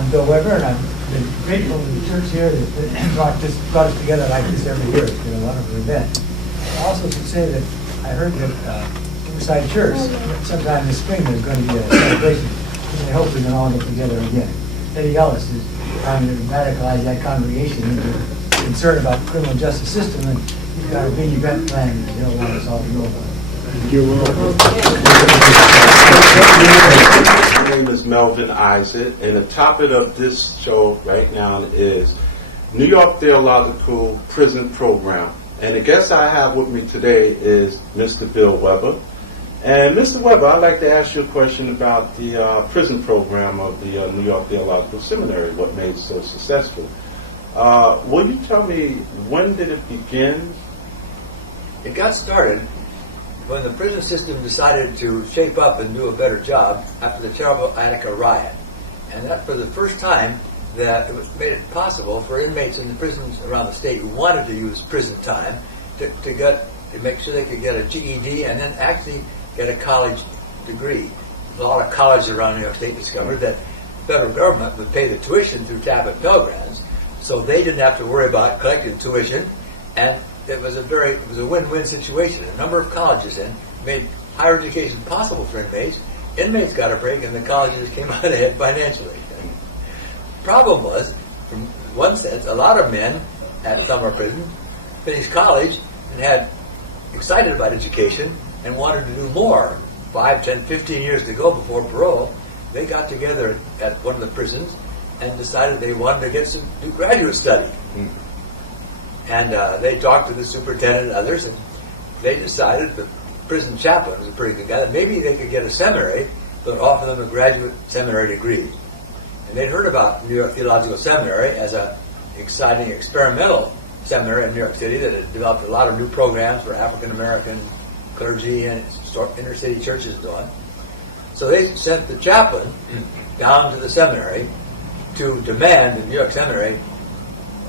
I'm Bill Weber, and I'm grateful to the church here that brought us together like this every year. It's been a wonderful event. I also should say that I heard that Riverside Church, sometime this spring, there's going to be a celebration, and I hope we can all get together again. Eddie Ellis is trying to radicalize that congregation into concern about the criminal justice system, and he's got a big event planned that he'll want us all to know about. You're welcome. My name is Melvin Isaac, and the topic of this show right now is New York Theological Prison Program. And the guest I have with me today is Mr. Bill Weber. And Mr. Weber, I'd like to ask you a question about the prison program of the New York Theological Seminary, what made it so successful. Will you tell me, when did it begin? It got started when the prison system decided to shape up and do a better job after the terrible Attica riot. And that for the first time that it was made it possible for inmates in the prisons around the state who wanted to use prison time to make sure they could get a GED and then actually get a college degree. A lot of colleges around New York State discovered that the federal government would pay the tuition through Tablet Pell Grants, so they didn't have to worry about collecting tuition, and it was a win-win situation. A number of colleges made higher education possible for inmates. Inmates got a break, and the colleges came out ahead financially. The problem was, from one sense, a lot of men at summer prison finished college and had excited about education and wanted to do more. 5, 10, 15 years to go before parole, they got together at one of the prisons and decided they wanted to do graduate study. And they talked to the superintendent and others, and they decided the prison chaplain was a pretty good guy, that maybe they could get a seminary that would offer them a graduate seminary degree. And they'd heard about New York Theological Seminary as an exciting experimental seminary in New York City that had developed a lot of new programs for African American clergy and inner city churches and so on. So they sent the chaplain down to the seminary to demand the New York Seminary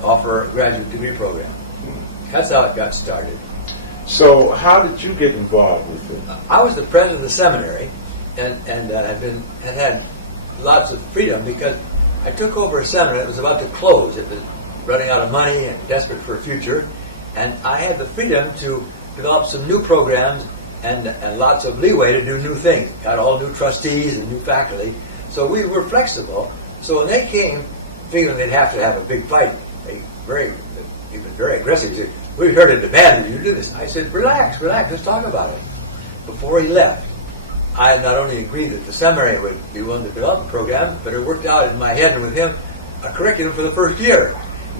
offer a graduate degree program. That's how it got started. So how did you get involved with it? I was the president of the seminary and had lots of freedom because I took over a seminary that was about to close. It was running out of money and desperate for a future, and I had the freedom to develop some new programs and lots of leeway to do new things. Got all new trustees and new faculty, so we were flexible. So when they came, figuring they'd have to have a big fight, even very aggressive. He said, "We're here to demand that you do this." I said, relax, let's talk about it. Before he left, I not only agreed that the seminary would be willing to develop a program, but it worked out in my head and with him a curriculum for the first year.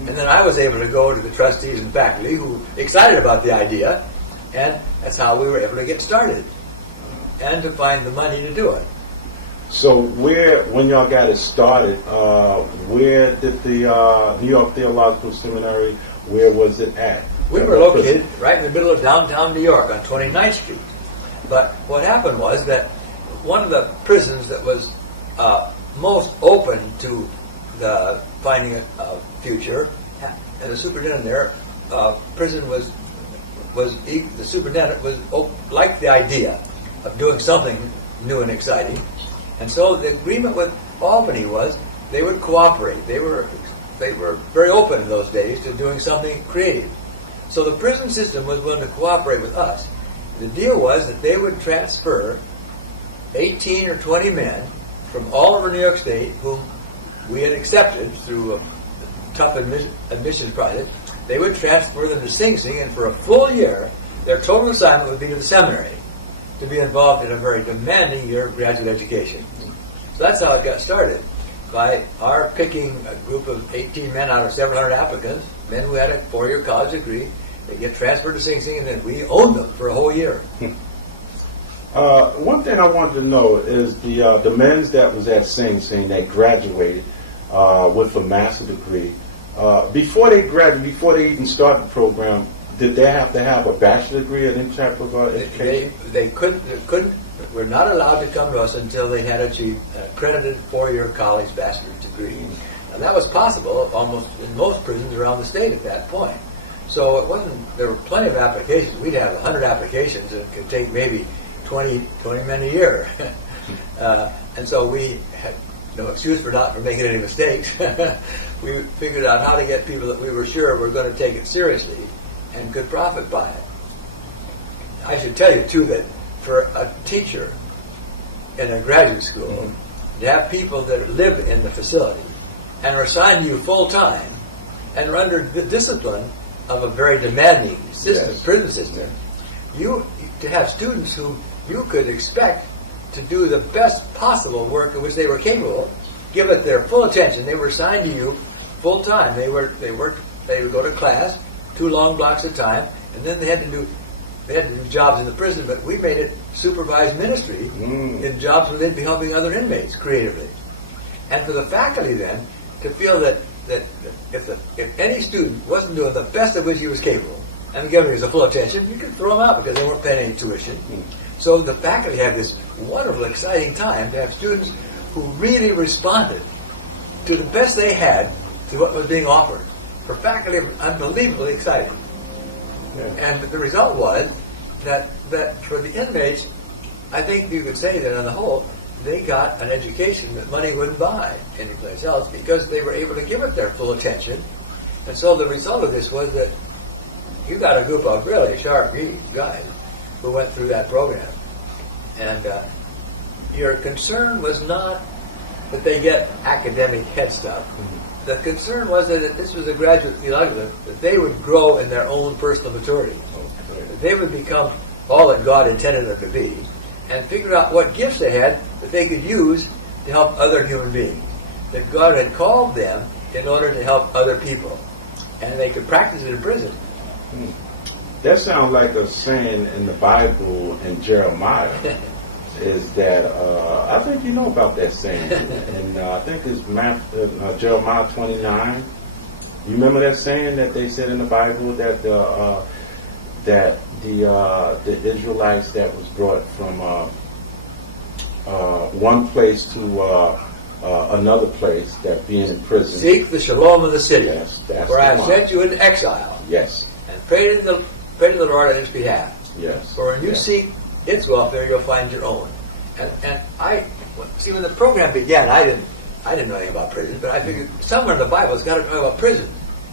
And then I was able to go to the trustees and faculty who were excited about the idea, and that's how we were able to get started and to find the money to do it. So when y'all got it started, where did the New York Theological Seminary, where was it at? We were located right in the middle of downtown New York on 29th Street. But what happened was that one of the prisons that was most open to the finding a future, and the superintendent there, the superintendent liked the idea of doing something new and exciting. And so the agreement with Albany was they would cooperate. They were very open in those days to doing something creative. So the prison system was willing to cooperate with us. The deal was that they would transfer 18 or 20 men from all over New York State whom we had accepted through a tough admissions process. They would transfer them to Sing Sing, and for a full year, their total assignment would be to the seminary, to be involved in a very demanding year of graduate education. So that's how it got started, by our picking a group of 18 men out of 700 applicants, men who had a 4-year college degree. They get transferred to Sing Sing, and then we owned them for a whole year. One thing I wanted to know is the men that was at Sing Sing that graduated with a master's degree. Before they even started the program, did they have to have a bachelor's degree in any type of education? They couldn't. Were not allowed to come to us until they had achieved an accredited 4-year college bachelor's degree, and that was possible almost in most prisons around the state at that point. So it wasn't. There were plenty of applications. We'd have 100 applications, and it could take maybe 20 men a year. And so we had no excuse for making any mistakes. We figured out how to get people that we were sure were going to take it seriously and could profit by it. I should tell you too that for a teacher in a graduate school, to have people that live in the facility and are assigned to you full time and are under the discipline of a very demanding system, Yes. prison system, you to have students who you could expect to do the best possible work of which they were capable, give it their full attention. They were assigned to you full time. They would go to class 2 long blocks of time, and then they had to do jobs in the prison. But we made it supervised ministry in jobs where they'd be helping other inmates creatively. And for the faculty then to feel that if any student wasn't doing the best of which he was capable and giving his full attention, you could throw them out because they weren't paying any tuition. So the faculty had this wonderful, exciting time to have students who really responded to the best they had to what was being offered. For faculty, it was unbelievably exciting. Yeah. And the result was that for the inmates, I think you could say that on the whole, they got an education that money wouldn't buy anyplace else because they were able to give it their full attention. And so the result of this was that you got a group of really sharp guys who went through that program. And your concern was not that they get academic head stuff. The concern was that this was a graduate theologian, that they would grow in their own personal maturity. That they would become all that God intended them to be, and figure out what gifts they had that they could use to help other human beings. That God had called them in order to help other people. And they could practice it in prison. That sounds like a saying in the Bible in Jeremiah. Is that I think you know about that saying, and I think it's Jeremiah 29. You remember that saying that they said in the Bible that the Israelites that was brought from one place to another place, that being in prison. Seek the shalom of the city, Yes, that's where I have the one. sent you into exile, Yes, and pray to the Lord on its behalf. yes. For when you yes. seek its welfare, you'll find your own. And I see when the program began, I didn't know anything about prison, but I figured somewhere in the Bible it's got to talk about prison.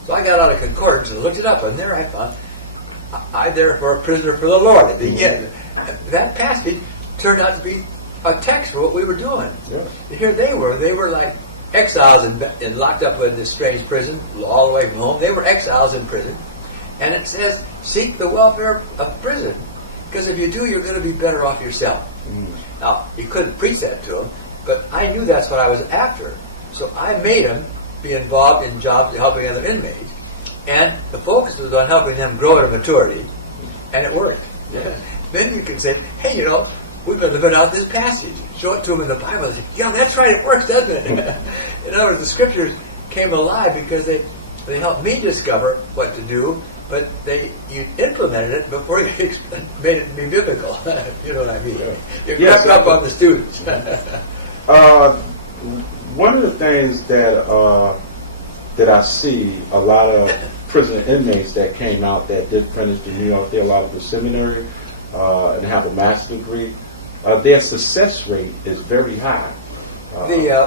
So I got out a concordance and looked it up, and there I found, I therefore a prisoner for the Lord at the end. That passage turned out to be a text for what we were doing. Yeah. Here they were like exiles and locked up in this strange prison, all the way from home. They were exiles in prison, and it says, seek the welfare of prison, because if you do, you're going to be better off yourself. Now, you couldn't preach that to them, but I knew that's what I was after. So I made them be involved in jobs helping other inmates. And the focus was on helping them grow to maturity, and it worked. Then you can say, hey, we've been living out this passage. Show it to them in the Bible. They say, yeah, that's right, it works, doesn't it? In other words, the scriptures came alive because they helped me discover what to do, but you implemented it before you made it be biblical. You know what I mean? You Yes, crept up on the students. One of the things that I see a lot of prison inmates that came out that did finish the New York Theological Seminary and have a master's degree, their success rate is very high.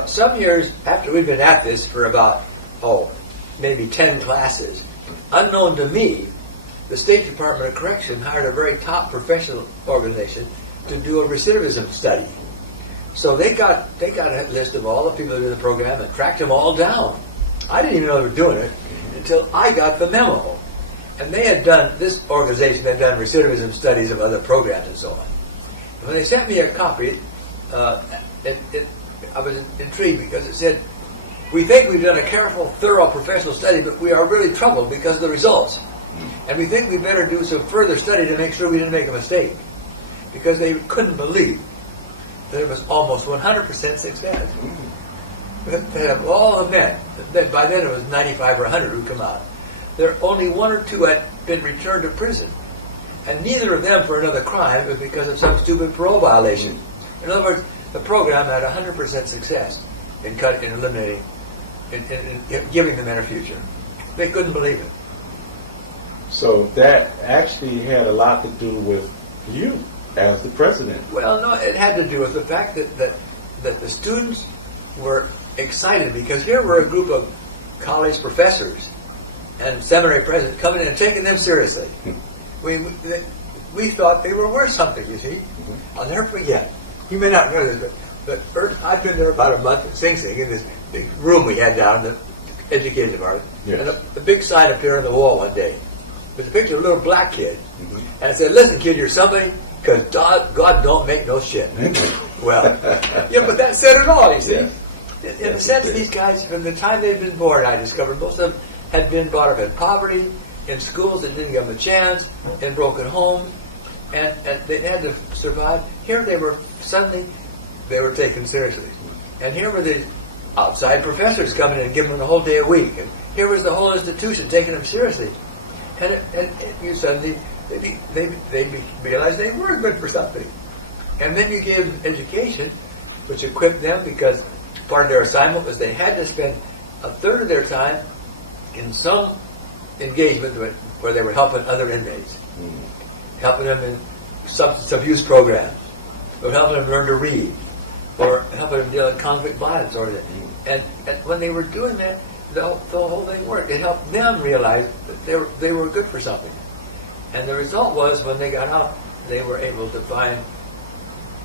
Some years after we've been at this for about, maybe 10 classes, unknown to me, the State Department of Correction hired a very top professional organization to do a recidivism study. So they got a list of all the people in the program and tracked them all down. I didn't even know they were doing it until I got the memo. And this organization had done recidivism studies of other programs and so on. And when they sent me a copy, I was intrigued because it said, we think we've done a careful, thorough professional study, but we are really troubled because of the results. And we think we better do some further study to make sure we didn't make a mistake. Because they couldn't believe that it was almost 100% success. That of all the men, by then it was 95 or 100 who come out. There only 1 or 2 had been returned to prison. And neither of them for another crime, but because of some stupid parole violation. In other words, the program had 100% success in eliminating, in giving the men a future. They couldn't believe it. So that actually had a lot to do with you as the president. Well, no, it had to do with the fact that the students were excited because here were a group of college professors and seminary presidents coming in and taking them seriously. We thought they were worth something, you see. I'll never forget. You may not know this, but I've been there about a month at Sing Sing in this big room we had down in the education department. Yes. And a big sign appeared on the wall one day with a picture of a little black kid. And it said, "Listen, kid, you're somebody because God don't make no shit." Well, yeah, but that said it all, you see. Yeah. In a sense, these guys, from the time they've been born, I discovered most of them had been brought up in poverty, in schools that didn't give them a chance, in broken homes, and they had to survive. Here they were, suddenly, they were taken seriously. And here were the outside professors coming in and giving them the whole day a week. And here was the whole institution taking them seriously. And you suddenly, they realized they were good for something. And then you gave education, which equipped them because part of their assignment was they had to spend a third of their time in some engagement where they were helping other inmates, helping them in substance abuse programs, or helping them learn to read, or helping them deal with conflict violence. And when they were doing that, the whole thing worked. It helped them realize that they were good for something. And the result was when they got out, they were able to find,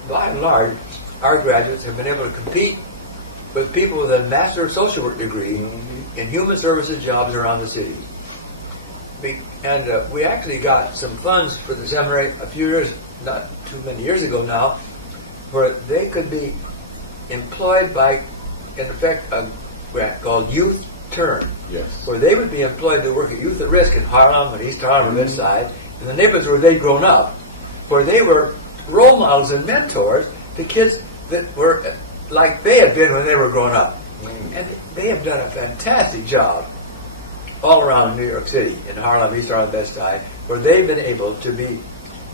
by and large, our graduates have been able to compete with people with a Master of Social Work degree in human services jobs around the city. And we actually got some funds for the seminary a few years, not too many years ago now, where they could be employed by, in effect, a grant called Youth Turn, Yes. where they would be employed to work at Youth at Risk in Harlem and East Harlem and Midside, and the neighborhoods where they'd grown up, where they were role models and mentors to kids that were like they had been when they were growing up. And they have done a fantastic job all around New York City, in Harlem, East Harlem, West Side, where they've been able to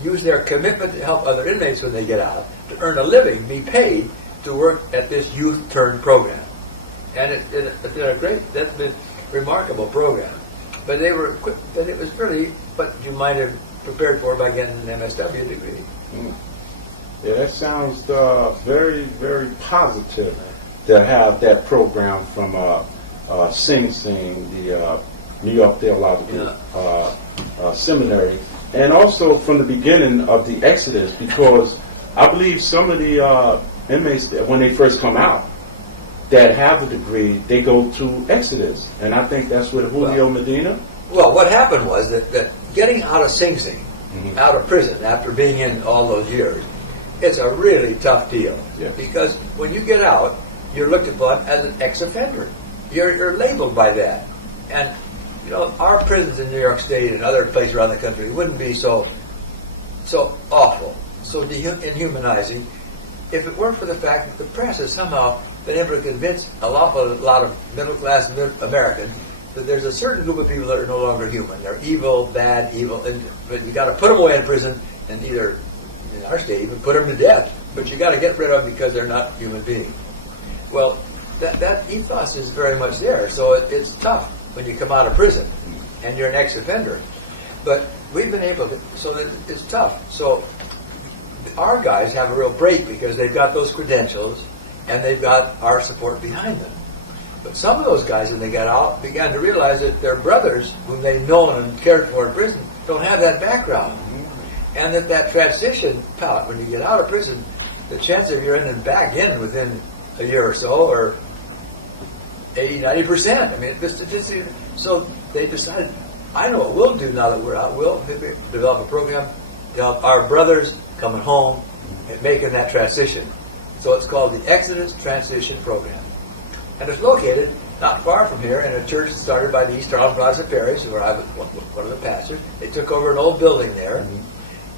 use their commitment to help other inmates when they get out, to earn a living, be paid to work at this Youth Turn program. And it's been a that's been a remarkable program. But they were equipped, and it was really what you might have prepared for by getting an MSW degree. Yeah, that sounds very, very positive to have that program from Sing Sing, the New York Theological Seminary, and also from the beginning of the Exodus, because I believe some of the inmates, when they first come out, that have a degree, they go to Exodus, and I think that's with Julio Medina. Well, what happened was that getting out of Sing Sing, out of prison after being in all those years, it's a really tough deal. Yes. Because when you get out, you're looked upon as an ex-offender. You're labeled by that. And, you know, our prisons in New York State and other places around the country wouldn't be so awful, so inhumanizing, if it weren't for the fact that the press has somehow been able to convince a lot of middle-class Americans that there's a certain group of people that are no longer human. They're evil, bad, but you got to put them away in prison, and either, in our state, even put them to death. But you got to get rid of them because they're not human beings. Well, that ethos is very much there. So it's tough when you come out of prison and you're an ex-offender. But we've been able to, so that it's tough. So our guys have a real break because they've got those credentials and they've got our support behind them. But some of those guys, when they got out, began to realize that their brothers, whom they've known and cared for in prison, don't have that background. And that transition, when you get out of prison, the chance of you're in and back in within a year or so, or 80-90%. I mean, the statistics. So they decided, I know what we'll do now that we're out. We'll develop a program to help our brothers coming home and making that transition. So it's called the Exodus Transition Program. And it's located not far from here in a church started by the East Harlem Protestant Parish, where I was one of the pastors. They took over an old building there.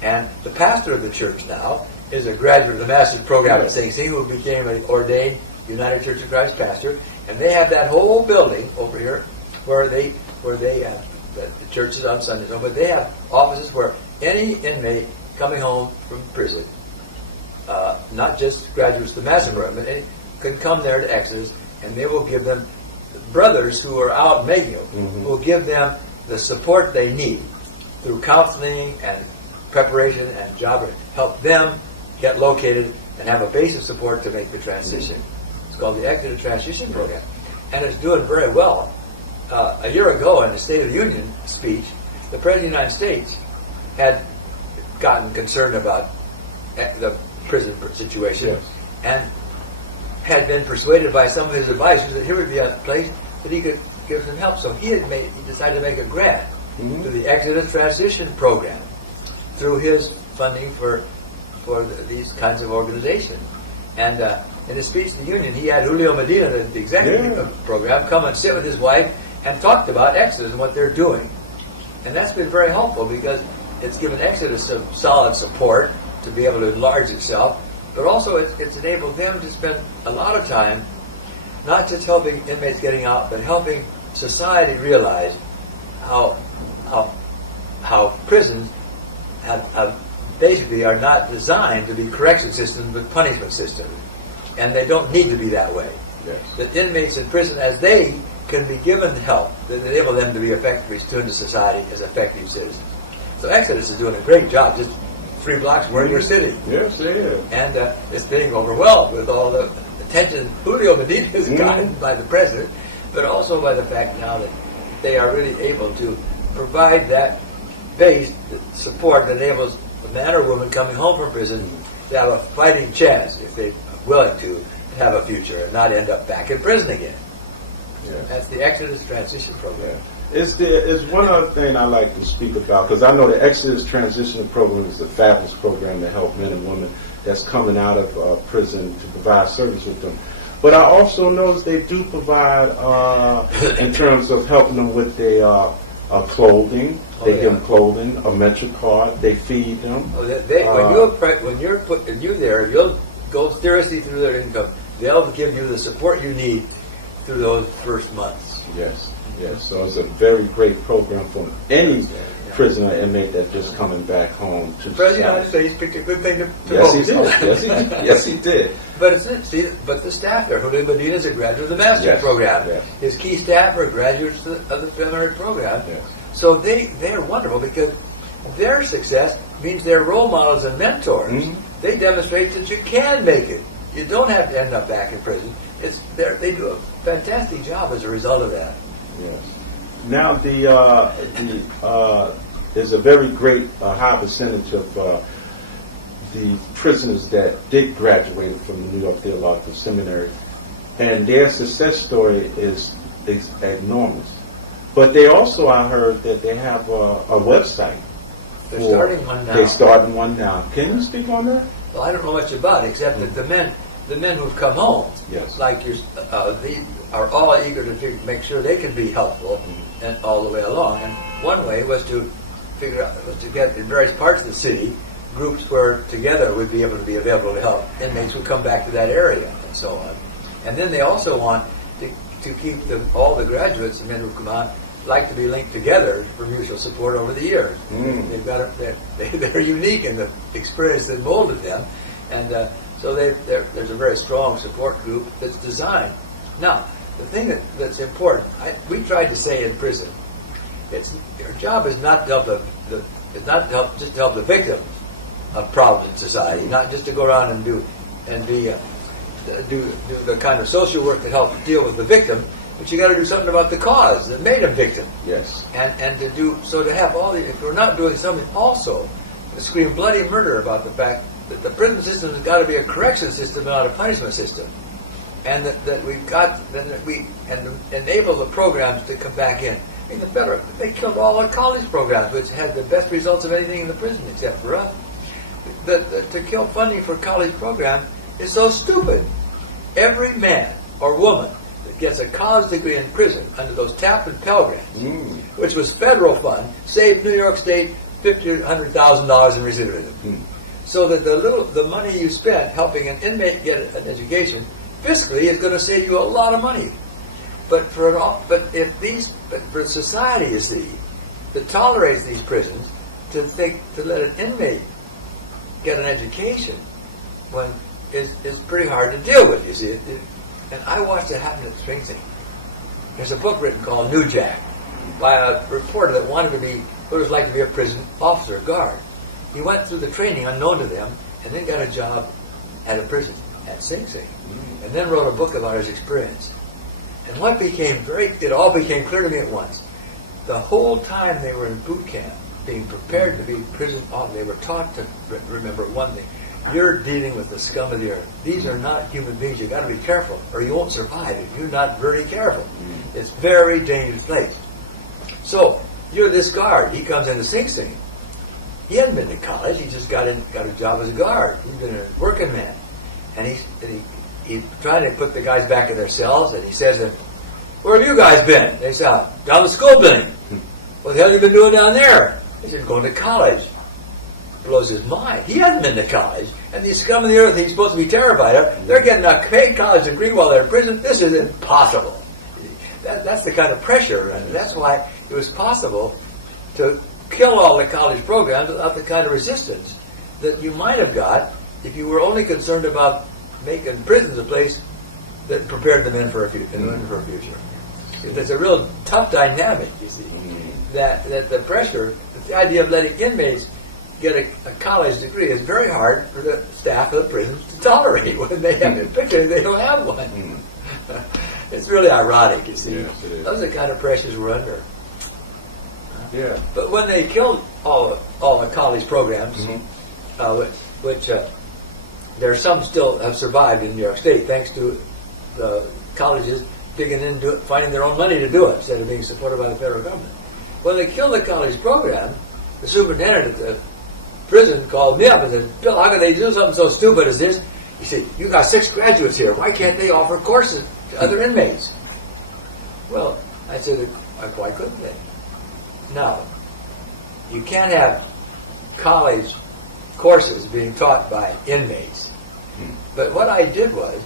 And the pastor of the church now is a graduate of the Master's Program at Sing Sing, who became an ordained United Church of Christ pastor. And they have that whole building over here where they have, the church is on Sundays, but they have offices where any inmate coming home from prison, not just graduates of the Master's Program, but any, can come there to Exodus, and they will give them, brothers who are out making it, will give them the support they need through counseling and preparation and job, help them get located and have a base of support to make the transition. It's called the Exodus Transition Program, and it's doing very well. A year ago, in the State of the Union speech, the President of the United States had gotten concerned about the prison situation, Yes. and had been persuaded by some of his advisors that here would be a place that he could give some help. So he decided to make a grant to the Exodus Transition Program through his funding for these kinds of organizations. And in his speech to the Union, he had Julio Medina, the executive of the program, come and sit with his wife and talked about Exodus and what they're doing. And that's been very helpful because it's given Exodus some solid support to be able to enlarge itself, but also it's enabled them to spend a lot of time not just helping inmates getting out, but helping society realize how prisons basically are not designed to be correction systems but punishment systems, and they don't need to be that way. Yes. That inmates in prison, as they can be given help that enable them to be effective return to society as effective citizens. So Exodus is doing a great job, just 3 blocks from where you're sitting. Yes, it is. And it's being overwhelmed with all the attention Julio Medina has gotten by the president, but also by the fact now that they are really able to provide that base support that enables a man or woman coming home from prison to have a fighting chance, if they're willing to have a future and not end up back in prison again. Yeah. That's the Exodus Transition Program. It's one other thing I like to speak about, because I know the Exodus Transition Program is a fabulous program to help men and women that's coming out of prison, to provide service with them. But I also notice they do provide, in terms of helping them with their clothing. They give them clothing, a mental card. They feed them. When you're putting you there, you'll go seriously through their income. They'll give you the support you need through those first months. Yes, yes. So it's a very great program for any prisoner inmate that's just coming back home to the President of the United States picked a good thing to Yes, he focus did. on. Yes, he did. Yes, he did. But the staff there, Julio Medina is a graduate of the master's program. Yes. His key staff are graduates of the preliminary program. Yes. So they're wonderful because their success means they're role models and mentors. Mm-hmm. They demonstrate that you can make it. You don't have to end up back in prison. They do a fantastic job as a result of that. Yes. Now there's a very great high percentage of the prisoners that did graduate from the New York Theological Seminary, and their success story is enormous. But they also, I heard that they have a website. They're starting one now. They're starting one now. Can you speak on that? Well, I don't know much about it, except that the men who've come home, Yes. like yours, they are all eager to make sure they can be helpful and all the way along. And one way was to get in various parts of the city groups where together would be able to be available to help inmates who come back to that area and so on. And then they also want to keep all the graduates and men who come out like to be linked together for mutual support over the years. They've got they're unique in the experience that molded them, and so there's a very strong support group that's designed. Now, the thing that's important, we tried to say in prison, your job is not to help just to help the victims of problems in society, not just to go around and do the kind of social work that helps deal with the victim. But you got to do something about the cause that made him victim. Yes. And to have all if we're not doing something also to scream bloody murder about the fact that the prison system has got to be a correction system, not a punishment system, and that we enable the programs to come back in. I mean, they killed all our college programs, which had the best results of anything in the prison except for us. To kill funding for college programs is so stupid. Every man or woman gets a college degree in prison under those Tappan Pell Grants, which was federal fund, saved New York State $50,000 or $100,000 in recidivism. So that the money you spent helping an inmate get an education fiscally is going to save you a lot of money. But for society, you see, that tolerates these prisons to let an inmate get an education when is pretty hard to deal with. You see, and I watched it happen at Sing Sing. There's a book written called New Jack by a reporter that wanted to be what it was like to be a prison officer, guard. He went through the training unknown to them, and then got a job at a prison. at Sing Sing, and then wrote a book about his experience. And what became it all became clear to me at once. The whole time they were in boot camp, being prepared to be prison officers, they were taught to remember one thing. You're dealing with the scum of the earth. These are not human beings. You've got to be careful, or you won't survive if you're not very careful. It's a very dangerous place. So, you're this guard. He comes into Sing Sing. He hadn't been to college. He just got a job as a guard. He's been a working man. And he's trying to put the guys back in their cells, and he says to them, "Where have you guys been?" They said, "Down the school building." "What the hell have you been doing down there?" He said, "Going to college." Blows his mind. He hadn't been to college, and these scum of the earth he's supposed to be terrified of, they're getting a paid college degree while they're in prison. This is impossible. That's the kind of pressure, and that's why it was possible to kill all the college programs without the kind of resistance that you might have got if you were only concerned about making prisons a place that prepared the men for a future. It's a real tough dynamic, you see, that the pressure, the idea of letting inmates get a college degree is very hard for the staff of the prisons to tolerate when they have it, particularly they don't have one. It's really ironic, you see. Yes, it is. Those are the kind of pressures we're under. Yeah. But when they killed all the college programs, which there's some still have survived in New York State thanks to the colleges digging into it, finding their own money to do it instead of being supported by the federal government. When they killed the college program, the superintendent at the prison called me up and said, "Bill, how can they do something so stupid as this?" He said, "You got 6 graduates here. Why can't they offer courses to other inmates?" Well, I said, "Why couldn't they?" Now, you can't have college courses being taught by inmates. But what I did was,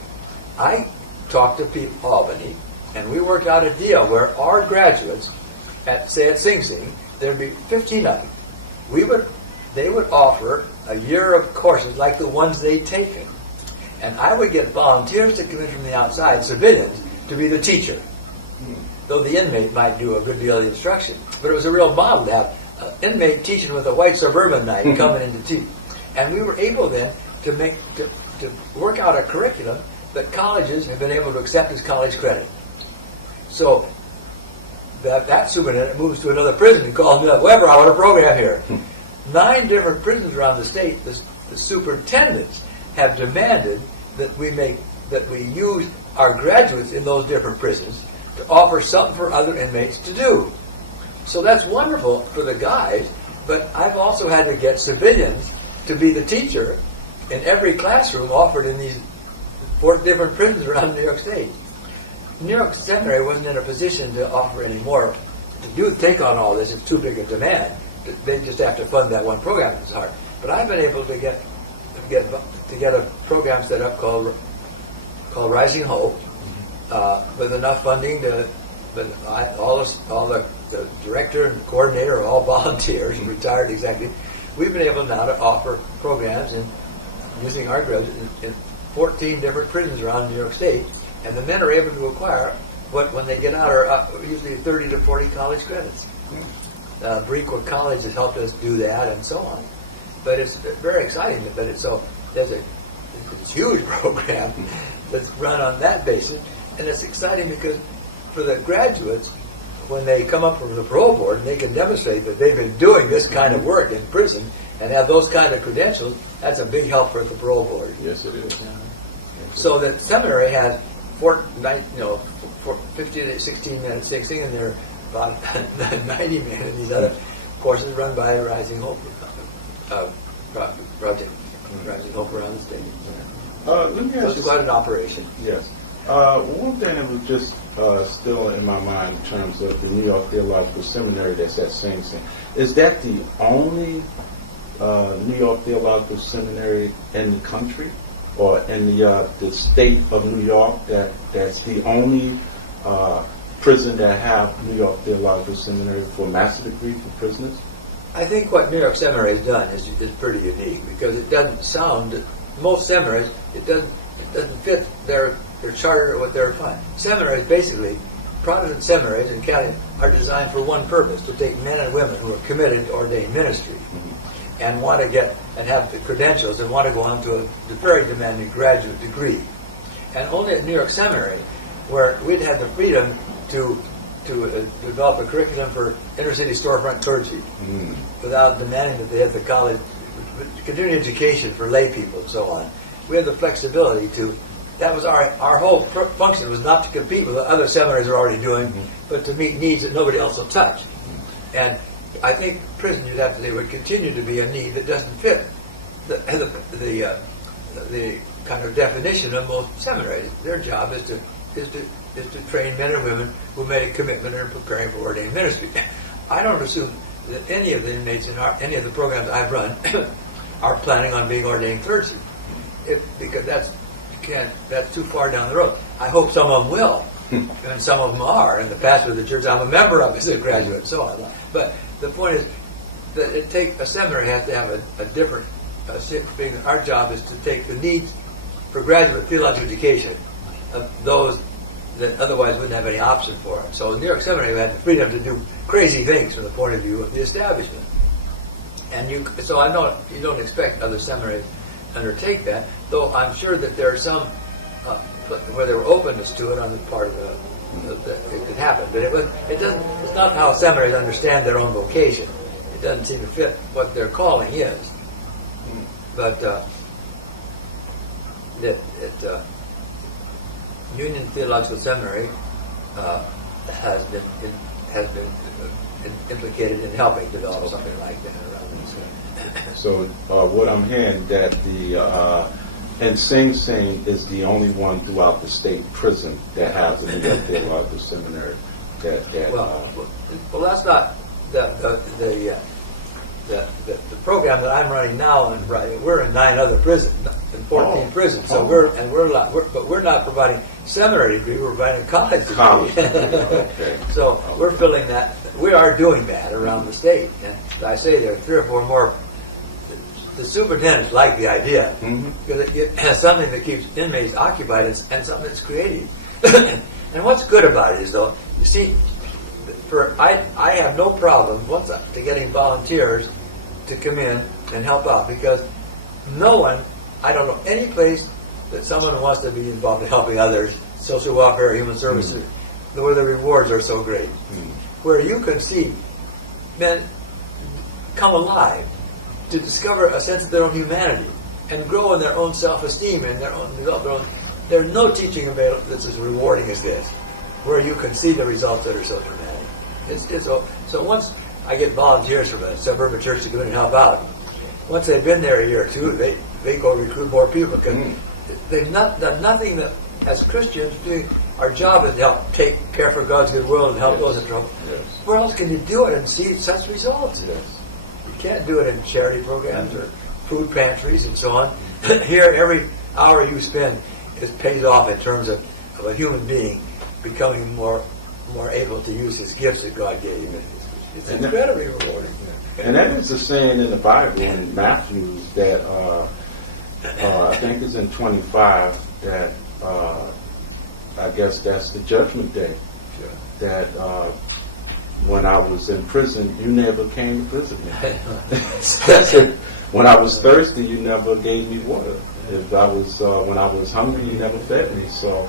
I talked to Albany, and we worked out a deal where our graduates, at Sing Sing, there'd be 15 of them. They would offer a year of courses like the ones they'd taken. And I would get volunteers to come in from the outside, civilians, to be the teacher. Though the inmate might do a good deal of the instruction. But it was a real model to have an inmate teaching with a white suburbanite coming in to teach. And we were able then to work out a curriculum that colleges have been able to accept as college credit. So that superintendent moves to another prison and calls me up, "Weber, I want a program here." 9 different prisons around the state, the superintendents have demanded that we use our graduates in those different prisons to offer something for other inmates to do. So that's wonderful for the guys, but I've also had to get civilians to be the teacher in every classroom offered in these 4 different prisons around New York State. New York Seminary wasn't in a position to offer any more, to take on all this. It's too big a demand. They just have to fund that one program. It's hard. But I've been able to get a program set up called Rising Hope, with enough funding all the director and the coordinator are all volunteers, retired executives. We've been able now to offer programs using our graduates in 14 different prisons around New York State, and the men are able to acquire when they get out are usually 30 to 40 college credits. Breakwood College has helped us do that, and so on. But it's very exciting. But there's a huge program that's run on that basis, and it's exciting because for the graduates, when they come up from the parole board and they can demonstrate that they've been doing this kind of work in prison and have those kind of credentials, that's a big help for the parole board. Yes, it is. So the seminary has 15 to 16 minutes Sing Sing, and there are about 90 men in these other courses run by Rising Hope project. Rising Hope around the state. Let me ask It's you. quite an operation. Yes. One thing that was just still in my mind in terms of the New York Theological Seminary that's at Sing Sing. Is that the only New York Theological Seminary in the country, or in the state of New York that's the only prison that have New York Theological Seminary for master degree for prisoners? I think what New York Seminary has done is pretty unique because it doesn't sound. Most seminaries it doesn't fit their charter or what they're fund. Seminaries, basically, Protestant seminaries and Catholic are designed for one purpose: to take men and women who are committed to ordained ministry. and want to get and have the credentials and want to go on to a very demanding graduate degree. And only at New York Seminary, where we'd had the freedom to develop a curriculum for inner city storefront clergy without demanding that they have the college continuing education for lay people and so on. We had the flexibility to. That was our whole function, was not to compete with what other seminaries are already doing, but to meet needs that nobody else will touch. And I think prison, you'd have to say, would continue to be a need that doesn't fit the kind of definition of most seminaries. Their job is to train men and women who made a commitment and are preparing for ordained ministry. I don't assume that any of the inmates in any of the programs I've run are planning on being ordained clergy, because that's too far down the road. I hope some of them will, and some of them are, and the pastor of the church I'm a member of is a graduate, and so on. But the point is that a seminary has to have a different thing. Our job is to take the needs for graduate theological education of those that otherwise wouldn't have any option for it. So New York Seminary had the freedom to do crazy things from the point of view of the establishment. And so I know you don't expect other seminaries to undertake that, though I'm sure that there are some where there were openness to it on the part of it could happen. But it doesn't. It's not how seminaries understand their own vocation. It doesn't seem to fit what their calling is. But Union Theological Seminary has been implicated in helping develop something like that around this. So what I'm hearing that and Sing Sing is the only one throughout the state prison that has a New York Theological Seminary. Well, that's not the program that I'm running now. And we're in 9 other prisons, in 14 prisons. So we're not providing seminary degree. We're providing college degree. Okay. So we're filling that. We are doing that around the state. And I say there are 3 or 4 more. The superintendents like the idea because it has something that keeps inmates occupied and something that's creative. And what's good about it is, though, you see, I have no problem to getting volunteers to come in and help out, because I don't know any place that someone who wants to be involved in helping others, social welfare, human services, where the rewards are so great, where you can see men come alive to discover a sense of their own humanity and grow in their own self-esteem and develop their own. There's no teaching available that's as rewarding as this, where you can see the results that are so dramatic. So once I get volunteers from a suburban church to go in and help out, once they've been there a year or two, they go recruit more people, because they've done nothing that, as Christians, our job is to help take care for God's good world and help those in trouble. Yes. Where else can you do it and see such results? Yes. You can't do it in charity programs or food pantries and so on. Here, every hour you spend pays off in terms of a human being becoming more able to use his gifts that God gave him. It's incredibly rewarding. And that is a saying in the Bible in Matthew that I think it's in 25 that I guess that's the judgment day. Sure. That when I was in prison, you never came to visit me. That's it. When I was thirsty, you never gave me water. If I was when I was hungry, you never fed me. So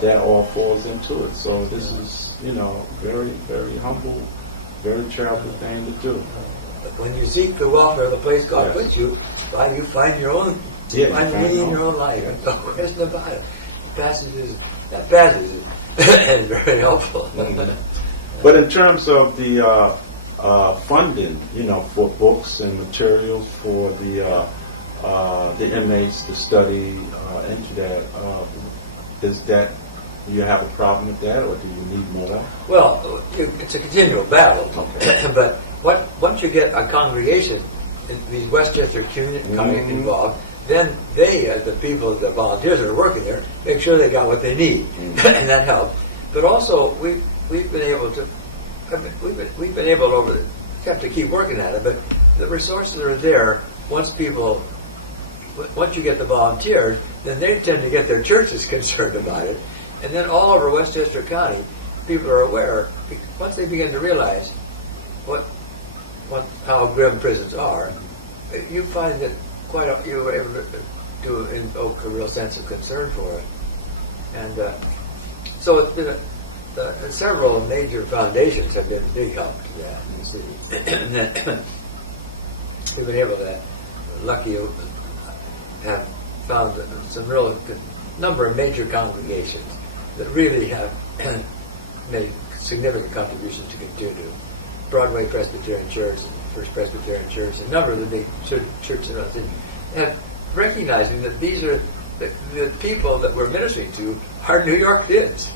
that all falls into it. So this is, very, very humble, very charitable thing to do. When you seek the welfare of the place God puts you, you find your own, find meaning in your own life. No question about it. That passage is very helpful. But in terms of the funding, for books and materials for the inmates to study into that, do you have a problem with that, or do you need more? Well, it's a continual battle. Okay. But once you get a congregation, in these Westchester community involved, then they, as the people, the volunteers that are working there, make sure they got what they need, and that helps. But also, we've been able to have to keep working at it. But the resources are there. Once you get the volunteers, then they tend to get their churches concerned about it. And then all over Westchester County, people are aware, once they begin to realize how grim prisons are, you find that you were able to invoke a real sense of concern for it. And so it's been several major foundations have been a big help to that in the city. And then we've been able to, lucky to have found some real number of major congregations that really have made significant contributions to continue. Broadway Presbyterian Church, First Presbyterian Church, a number of the big churches around the city, and recognizing that these are the people that we're ministering to are New York kids.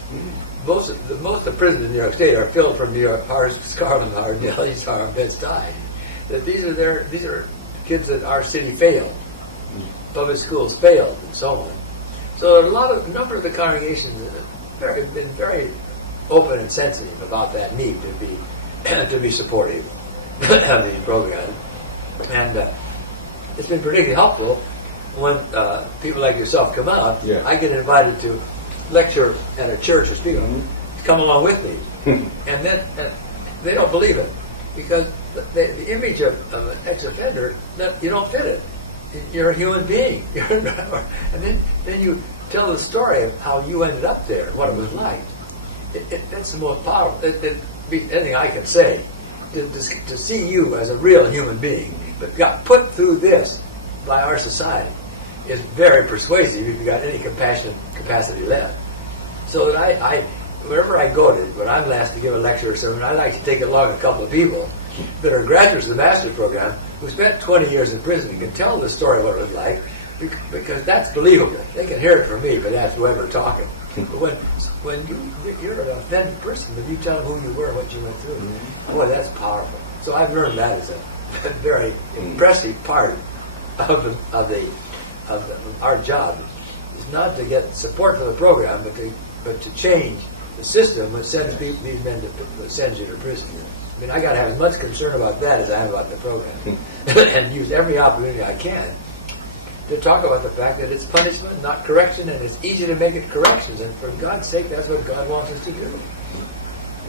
Most of the prisons in New York State are filled from New York, Harlem, Delhi's, Bed-Stuy. That these are kids that our city failed, public schools failed, and so on. So a number of the congregations have been very open and sensitive about that need to be supportive of these programs, and it's been particularly helpful when people like yourself come out. Yeah. I get invited to lecture at a church or speak. Come along with me, and then they don't believe it because the image of an ex-offender, that you don't fit it. You're a human being, and then you tell the story of how you ended up there and what it was like. That's the most powerful. Anything I can say to see you as a real human being, but got put through this by our society, is very persuasive if you got any capacity left. So that I wherever I go to, when I'm asked to give a lecture or something, I like to take along a couple of people that are graduates of the master's program who spent 20 years in prison and can tell the story of what it was like, because that's believable. They can hear it from me, but that's whoever talking. But when you're an authentic person, when you tell them who you were, what you went through, boy, that's powerful. So I've learned that as a very impressive part of our job. Is not to get support for the program, but to change the system which sends these men to sends you to prison. I mean, I got to have as much concern about that as I have about the program, and use every opportunity I can to talk about the fact that it's punishment, not correction, and it's easy to make it corrections. And for God's sake, that's what God wants us to do.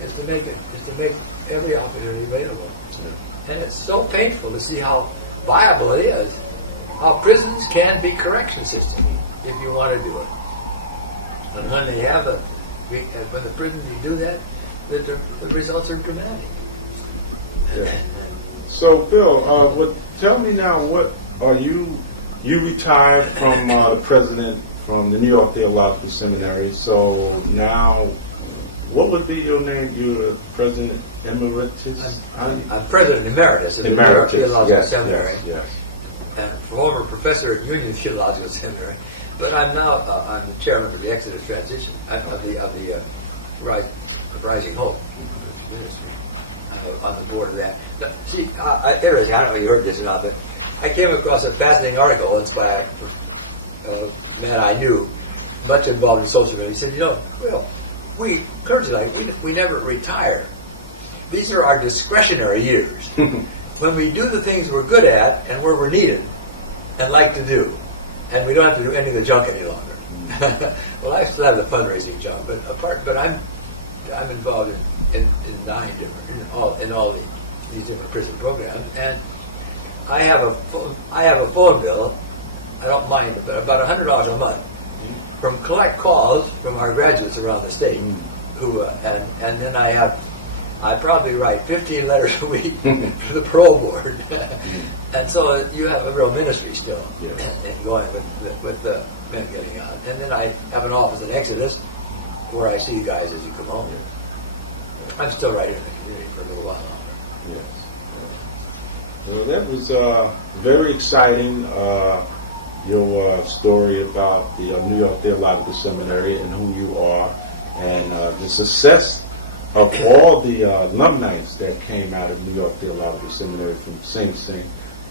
Is to make every opportunity available. And it's so painful to see how viable it is. How prisons can be correction systems if you want to do it. And when they have when the prisons do that, the results are dramatic. Yeah. So, Bill, tell me now, what are you retired from the president from the New York Theological Seminary, so now what would be your name? You're President Emeritus? I'm President Emeritus of the New York Theological Seminary. Yes. And former professor at Union Theological Seminary. But I'm now I'm the chairman of the Exodus Transition of the Rising Hope Ministry. On the board of that. Now, see, there is. I don't know if you heard this or not, but I came across a fascinating article once by a man I knew, much involved in social media. He said, well, we clergy, we never retire. These are our discretionary years when we do the things we're good at and where we're needed and like to do, and we don't have to do any of the junk any longer. Well, I still have the fundraising job, but I'm involved in 9 different in all these different prison programs, and I have a phone bill. I don't mind it, but about $100 a month from collect calls from our graduates around the state, who and then I probably write 15 letters a week for the parole board, and so you have a real ministry still and going with the men getting out. And then I have an office in Exodus where I see you guys as you come home. I'm still right here in the community for a little while longer. Yes. Well, that was very exciting. Your story about the New York Theological Seminary and who you are, and the success of all the alumni that came out of New York Theological Seminary from Sing Sing,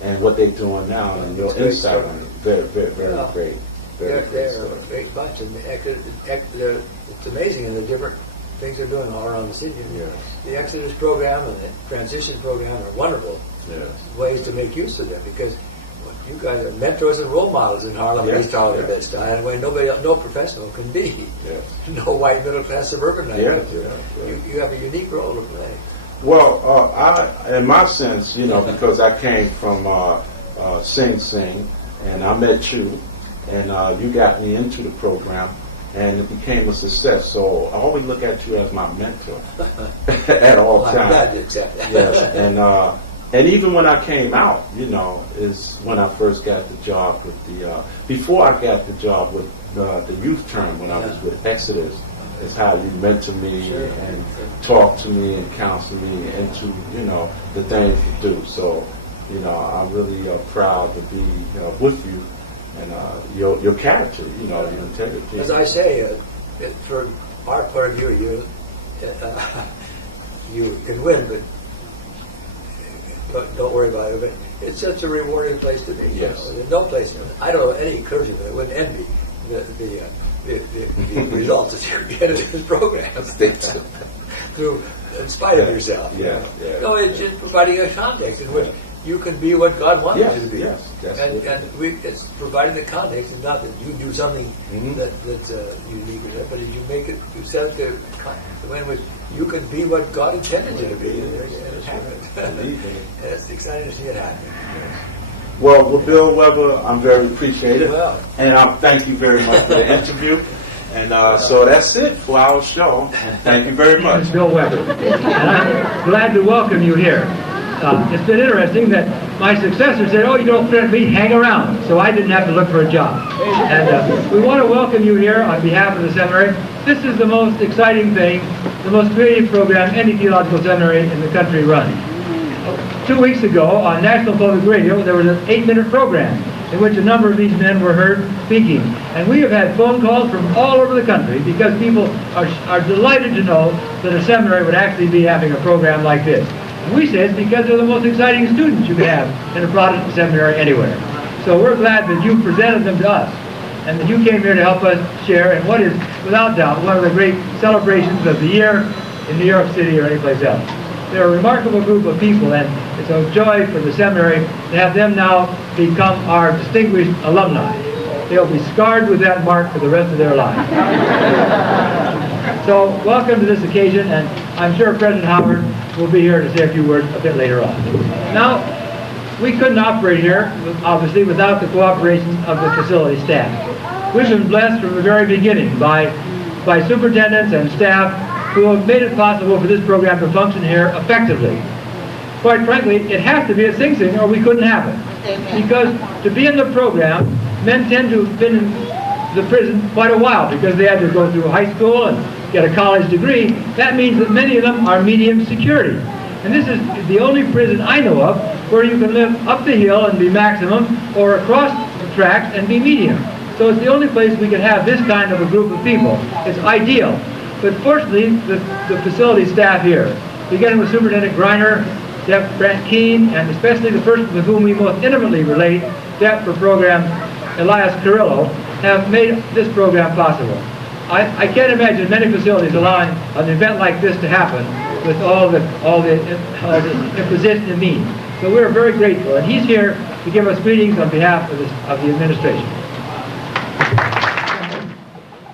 and what they're doing now, and your insight on it. Very, very, very great. They're a great bunch, and it's amazing in the different things they're doing all around the city. Yes. The Exodus program and the transition program are wonderful ways to make use of them, because you guys are mentors and role models in Harlem, East Harlem, and Bed-Stuy, and way no professional can be. Yes. No white middle-class suburbanite. You have a unique role to play. Well, in my sense, because I came from Sing Sing, and I met you, and you got me into the program, and it became a success. So I always look at you as my mentor at all Well, I'm times. glad you accept that. Yes, and even when I came out, is when I first got the job with before I got the job with the youth term when I was with Exodus, is how you mentor me Sure. and talk to me and counsel me into, the things to do. So, I'm really proud to be with you and your character, your integrity. As I say, from our point of view, you can win, but don't worry about it. But it's such a rewarding place to be. Yes. There's no place. I don't know any clergyman that wouldn't envy the results that you get in this program. In spite of yourself. Yeah. No, it's just providing a context in which you can be what God wants you to be. Yes, that's and it. it's providing the context, and not that you do something that's unique, but you make it, you set the way in which you can be what God intended you to be, and it happened. And it's exciting to see it happen. Well, with Bill Weber, I'm very appreciative, Well. and I thank you very much for the interview. And so that's it for our show. Thank you very much. It's Bill Weber, and I'm glad to welcome you here. It's been interesting that my successor said, "Oh, you don't fit me, hang around," so I didn't have to look for a job. And we want to welcome you here on behalf of the seminary. This is the most exciting thing, the most creative program any theological seminary in the country runs. 2 weeks ago on National Public Radio, there was an 8-minute program in which a number of these men were heard speaking. And we have had phone calls from all over the country because people are delighted to know that a seminary would actually be having a program like this. And we say it's because they're the most exciting students you could have in a Protestant seminary anywhere. So we're glad that you presented them to us and that you came here to help us share in what is, without doubt, one of the great celebrations of the year in New York City or anyplace else. They're a remarkable group of people, and it's a joy for the seminary to have them now become our distinguished alumni. They'll be scarred with that mark for the rest of their lives. So welcome to this occasion, and I'm sure President Howard will be here to say a few words a bit later on. Now, we couldn't operate here, obviously, without the cooperation of the facility staff. We've been blessed from the very beginning by superintendents and staff who have made it possible for this program to function here effectively. Quite frankly, it has to be at Sing Sing or we couldn't have it. Because to be in the program, men tend to have been in the prison quite a while because they had to go through high school and get a college degree. That means that many of them are medium security. And this is the only prison I know of where you can live up the hill and be maximum or across the tracks and be medium. So it's the only place we can have this kind of a group of people. It's ideal. But fortunately, the facility staff here, beginning with Superintendent Greiner, Dep. Brent Keene, and especially the person with whom we most intimately relate, Dep. for program Elias Carrillo, have made this program possible. I can't imagine many facilities allowing an event like this to happen with all the imposition it means. So we're very grateful, and he's here to give us greetings on behalf of the administration.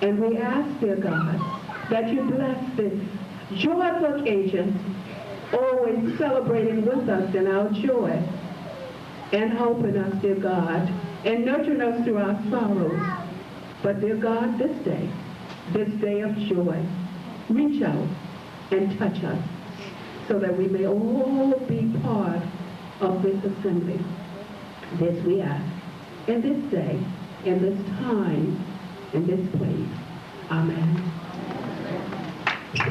And we ask, dear God, that you bless this joyful occasion, always celebrating with us in our joy, and helping us, dear God, and nurturing us through our sorrows. But, dear God, this day of joy, reach out and touch us so that we may all be part of this assembly. This we ask, in this day, in this time, in this place. Amen.